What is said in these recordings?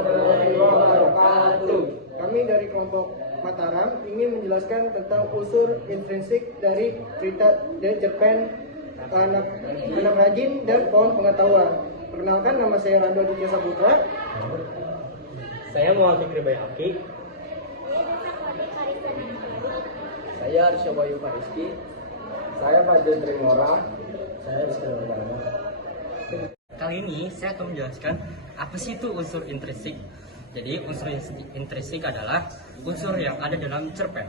warahmatullahi wabarakatuh. Kami dari kelompok Mataram ingin menjelaskan tentang unsur intrinsik dari cerpen anak rajin dan pohon pengetahuan. Perkenalkan, nama saya Rando Aditya Saputra. Saya Muhammad Fikri Bayaki. Saya Arsya Bayu Fariski. Saya Fajrul Trimora. Saya Rizky Nurmana. Kali ini saya akan menjelaskan apa sih itu unsur intrinsik. Jadi unsur intrinsik adalah unsur yang ada dalam cerpen,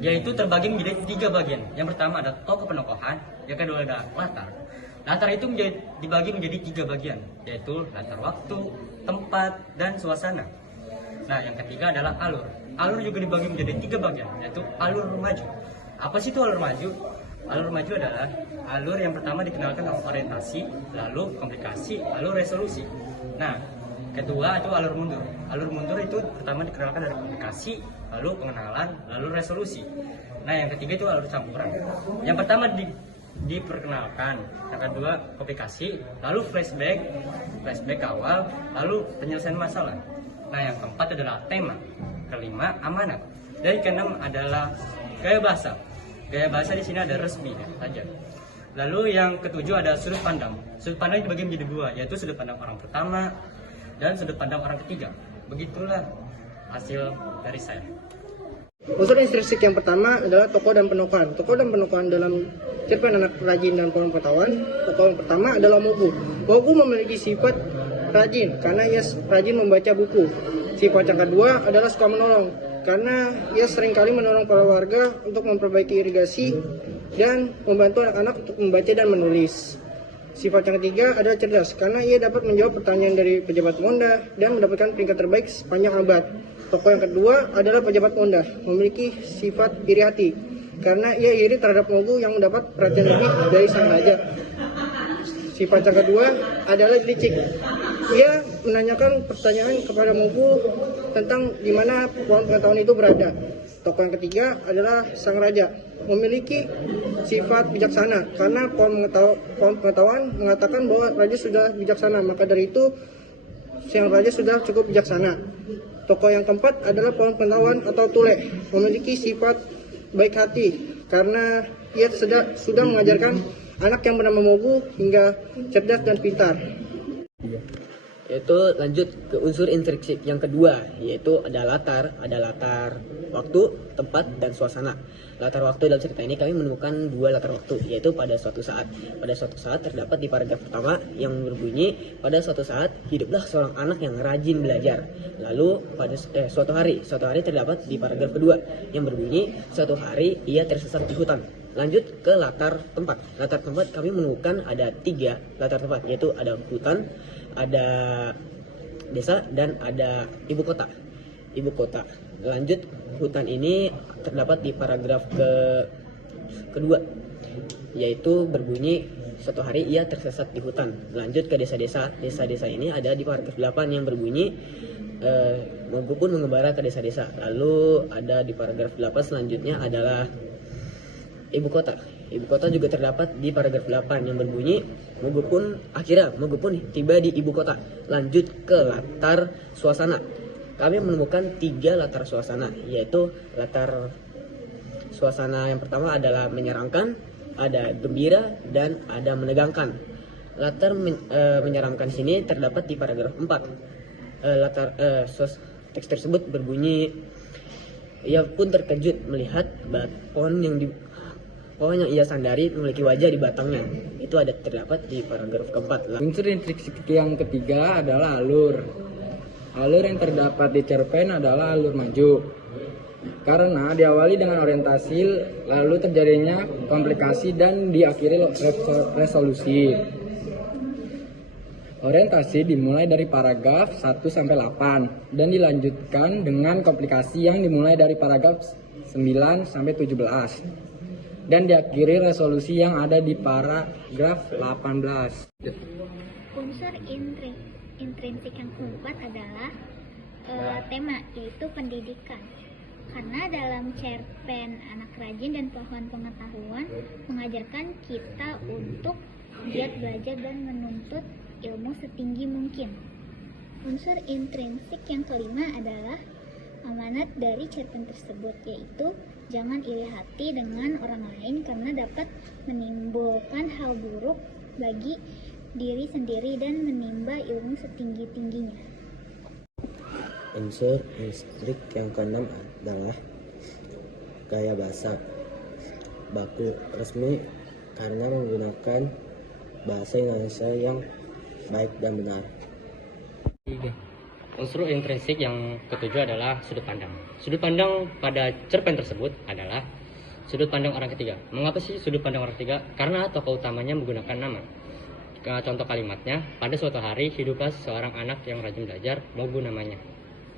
yaitu terbagi menjadi 3 bagian. Yang pertama ada tokoh penokohan, yang kedua ada latar. Latar itu dibagi menjadi 3 bagian, yaitu latar waktu, tempat, dan suasana. Nah, yang ketiga adalah alur. Alur juga dibagi menjadi 3 bagian, yaitu alur maju. Apa sih itu alur maju? Alur maju adalah alur yang pertama dikenalkan dengan orientasi, lalu komplikasi, lalu resolusi. Nah, kedua itu alur mundur. Alur mundur itu pertama dikenalkan dari komplikasi, lalu pengenalan, lalu resolusi. Nah, yang ketiga itu alur campuran. Yang pertama diperkenalkan, yang kedua komplikasi, lalu flashback awal, lalu penyelesaian masalah. Nah, yang keempat adalah tema, kelima amanat, dan keenam adalah gaya bahasa. Gaya bahasa di sini ada resmi saja. Lalu yang ketujuh ada sudut pandang. Sudut pandang dibagi menjadi 2, yaitu sudut pandang orang pertama dan sudut pandang orang ketiga. Begitulah hasil dari saya. Unsur intrinsik yang pertama adalah tokoh dan penokohan. Tokoh dan penokohan dalam cerpen anak rajin dan pohon pengetahuan. Tokoh yang pertama adalah Mogu. Mogu memiliki sifat rajin karena ia rajin membaca buku. Sifat yang kedua adalah suka menolong karena ia seringkali menolong para warga untuk memperbaiki irigasi dan membantu anak-anak untuk membaca dan menulis. Sifat yang ketiga adalah cerdas karena ia dapat menjawab pertanyaan dari pejabat Monda dan mendapatkan peringkat terbaik sepanjang abad. Tokoh yang kedua adalah pejabat Monda, memiliki sifat iri hati karena ia iri terhadap Mogu yang mendapat perhatian lebih dari sang raja. Sifat yang kedua adalah licik. Ia menanyakan pertanyaan kepada Mogu tentang di mana pohon pengetahuan itu berada. Tokoh yang ketiga adalah sang raja, memiliki sifat bijaksana karena pohon pengetahuan mengatakan bahwa raja sudah bijaksana, maka dari itu sang raja sudah cukup bijaksana. Tokoh yang keempat adalah pohon pengetahuan atau Tule, memiliki sifat baik hati karena ia sudah mengajarkan anak yang bernama Mogu hingga cerdas dan pintar. Yaitu lanjut ke unsur intrinsik yang kedua, yaitu ada latar waktu, tempat, dan suasana. Latar waktu dalam cerita ini kami menemukan 2 latar waktu, yaitu pada suatu saat. Pada suatu saat terdapat di paragraf pertama yang berbunyi, pada suatu saat hiduplah seorang anak yang rajin belajar. Lalu pada suatu hari terdapat di paragraf kedua yang berbunyi, suatu hari ia tersesat di hutan. Lanjut ke latar tempat. Latar tempat kami menemukan ada 3 latar tempat, yaitu ada hutan, ada desa, dan ada ibu kota. Lanjut, hutan ini terdapat di paragraf kedua, yaitu berbunyi suatu hari ia tersesat di hutan. Lanjut ke desa-desa. Desa-desa ini ada di paragraf 8 yang berbunyi Mogu pun mengembara ke desa-desa. Lalu ada di paragraf 8 selanjutnya adalah ibu kota. Ibu kota juga terdapat di paragraf 8 yang berbunyi Mogu pun tiba di ibu kota. Lanjut ke latar suasana. Kami menemukan 3 latar suasana, yaitu latar suasana yang pertama adalah menyeramkan, ada gembira, dan ada menegangkan. Latar menyeramkan sini terdapat di paragraf 4. Teks tersebut berbunyi, ia pun terkejut melihat pohon yang ia sandari memiliki wajah di batangnya. Itu terdapat di paragraf keempat. Unsur intrinsik yang ketiga adalah alur. Alur yang terdapat di cerpen adalah alur maju. Karena diawali dengan orientasi, lalu terjadinya komplikasi dan diakhiri resolusi. Orientasi dimulai dari paragraf 1-8 dan dilanjutkan dengan komplikasi yang dimulai dari paragraf 9-17 dan diakhiri resolusi yang ada di paragraf 18. Unsur intrinsik yang keempat adalah tema, yaitu pendidikan. Karena dalam cerpen Anak Rajin dan Pohon Pengetahuan mengajarkan kita untuk giat belajar dan menuntut ilmu setinggi mungkin. Unsur intrinsik yang kelima adalah amanat dari cerpen tersebut, yaitu jangan iri hati dengan orang lain karena dapat menimbulkan hal buruk bagi diri sendiri dan menimba ilmu setinggi-tingginya. Unsur intrinsik yang keenam adalah gaya bahasa baku resmi karena menggunakan bahasa Indonesia yang baik dan benar. Unsur intrinsik yang ketujuh adalah sudut pandang. Sudut pandang pada cerpen tersebut adalah sudut pandang orang ketiga. Mengapa sih sudut pandang orang ketiga? Karena tokoh utamanya menggunakan nama. Contoh kalimatnya, pada suatu hari hiduplah seorang anak yang rajin belajar, Mogu namanya.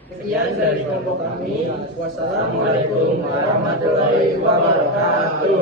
Sekian dari kelompok kami. Wassalamualaikum warahmatullahi wabarakatuh.